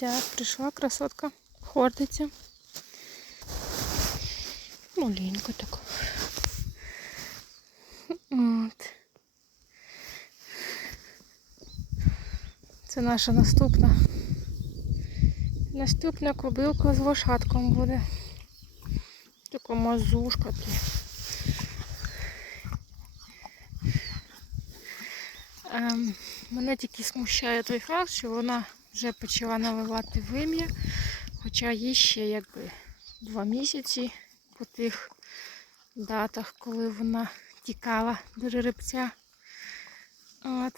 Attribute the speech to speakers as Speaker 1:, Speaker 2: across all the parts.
Speaker 1: Так, прийшла красотка, хортиця. Маленька така. От. Це наша наступна. Наступна кобилка з лошадком буде. Така мазушка тут. Ем, мене тільки смущає той факт, що вона вже почала наливати вим'я, хоча їй ще якби два місяці по тих датах, коли вона тікала до жеребця. От.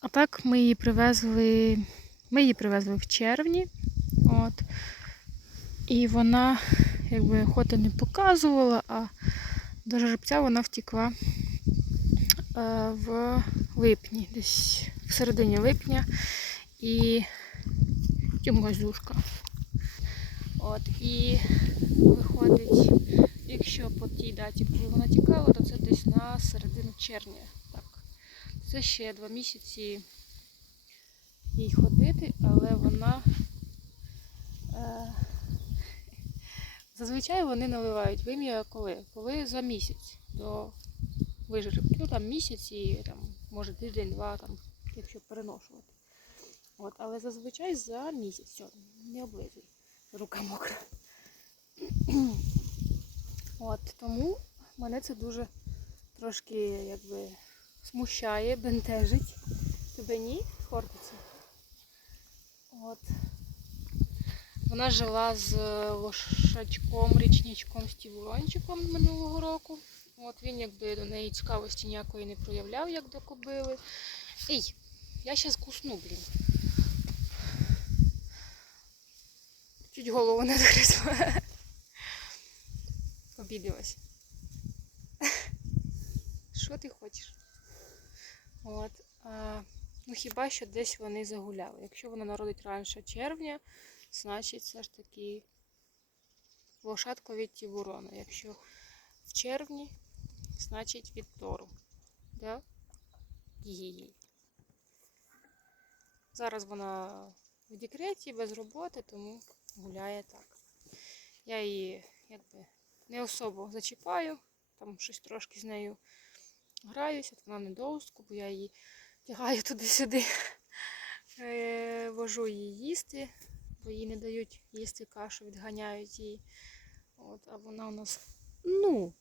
Speaker 1: А так ми її привезли. Ми її привезли в червні. От. І вона якби охоти не показувала, а до жеребця вона втекла е, в липні, десь в середині липня. І тюмазушка. От, і виходить, якщо по тій даті, коли вона тікала, то це десь на середину червня. Так. Це ще два місяці їй ходити, але вона. Е, зазвичай вони наливають вим'я коли? Коли за місяць до вижеребки. Ну там місяць і там, може тиждень-два, там, якщо переношувати. От, але зазвичай за місяць. Все, не облизуй. Рука мокра. От, тому мене це дуже трошки якби смущає, бентежить. Тебе ні, хортиця? От. Вона жила з лошачком, річничком, стівурончиком минулого року. От він якби до неї цікавості ніякої не проявляв, як до кобили. Ей, я зараз кусну, блін. Чуть голову не загризла. Обідалась. Що ти хочеш? От. А, ну хіба що десь вони загуляли. Якщо вона народить раніше червня, значить все ж таки лошадка від тівурона. Якщо в червні, значить від тору. Да? Її. Зараз вона в декреті без роботи, тому гуляє так. Я її якби не особо зачіпаю, там щось трошки з нею граюся, вона не довстку, бо я її тягаю туди-сюди, Е, вожу її їсти, бо їй не дають їсти кашу, відганяють її. От, а вона у нас, ну,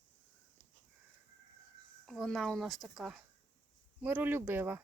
Speaker 1: вона у нас така миролюбива.